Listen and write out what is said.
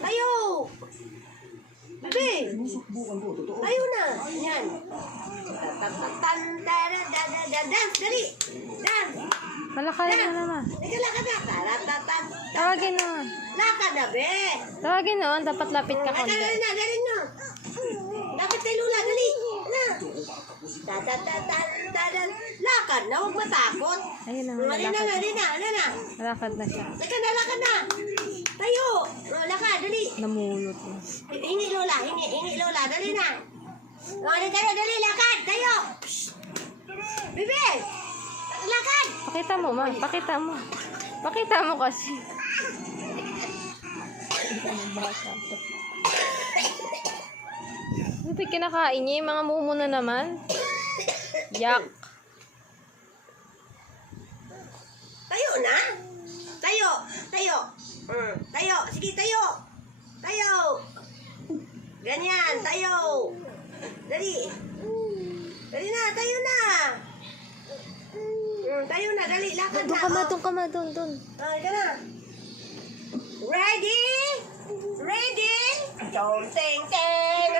Tayo! Bebe! Tayo na! Yan! Dance! Dali! Dance! Malakarin na naman. Teka, lakad na! Taratatan! Tawagin na. Lakad na, be! Tawagin na. Dapat lapit ka konti. Dali na! Dali na! Lapit kay Lula! Dali! Na! Lakad na! Huwag matakot! Ayun na. Dali na! Dali na! Dali na! Malakad na siya. Teka na! Lakad na! Tayo! Lakad! Dali! Namulot na. Hingi Lola! Hingi Lola! Dali na! Dali tayo! Dali! Lakad! Tayo! Bibi! Lakad! Pakita mo, ma. Pakita mo. Pakita mo kasi. Buti kinakain niya. Yung mga mumu na naman. Yak. Tayo na! Tayo! Tayo! Tayo! Sige, tayo! Tayo! Ganyan! Tayo! Dali! Dali na! Tayo na! Tayo na! Dali! Lakad na! Doon ka ma. Doon. Ka na! Ready? Ready? Tong, teng, teng!